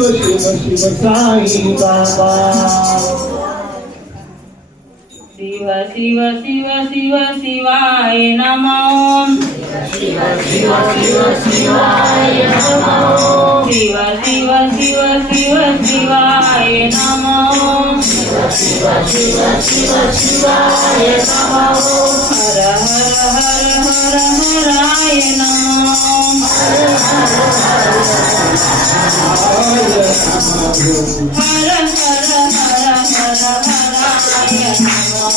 शिव साई बाबा शिव शिव शिव शिव शिवाय नमो शिव शिव शिव शिवाय नमो शिव शिव शिव शिव शिवाय नमो शिव शिव शिव शिव शिवाय नमो हर हर हर हर हराय नमो हर हर हर हराय नमो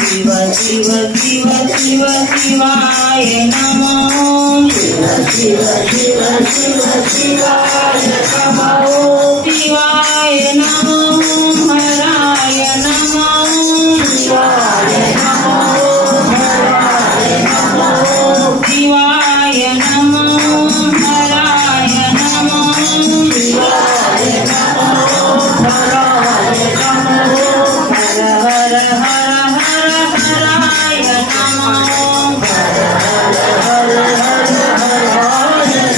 शिव शिव शिव शिव शिवाय नमो शिव शिव शिव शिव शिवाय नमो शिवाय नमो हराय नमो शिवाय नमो हराय नमो शिवाय नमो हराय नमो शिवाय नमो हराय नमो हर हर हर हर हराय नमो हर हर हर हर हराय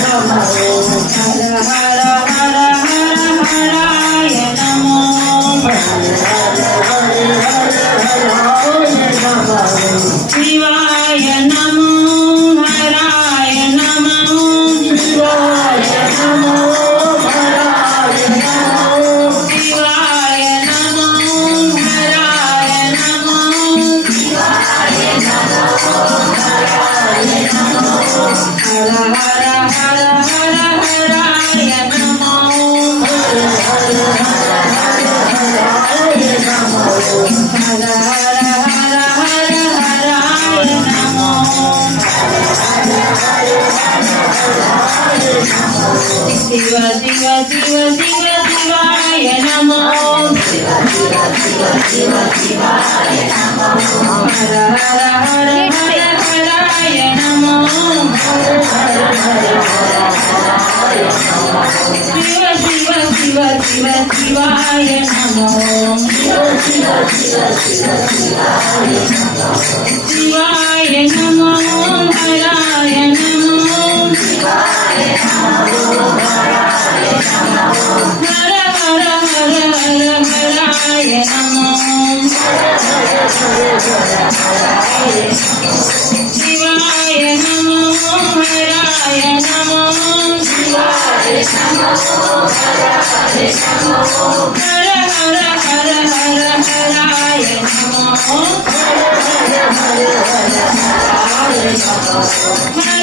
नमो हर हर हर हर हराय नमो हर हर हर हर हराय नमो शिवाय नमो हराय नमो शिवाय नमो हराय नमो शिवाय नमो हराय नमो शिवाय नमो हराय नमो हर हर हर हर हराय नमो हर हर हर हर हराय नमो हर हर हर हर हराय नमो शिव शिव शिव शिव शिवाय नमो शिव शिव शिव शिव शिवाय नमो हर हर हर हर हराय नमो हर हर हर हर हराय नमो शिव शिव शिव शिव शिवाय नमो शिव शिव शिव शिव शिवाय नमो शिवाय नमो हराय नमो शिवाय नमो हराय नमो हर हर हर हर हराय नमो हर हर हर हर हराय नमो शिवाय नमो हराय नमो शिवाय नमो हराय नमो हर हर हर हर हराय नमो हर हर हर हर हराय नमो हर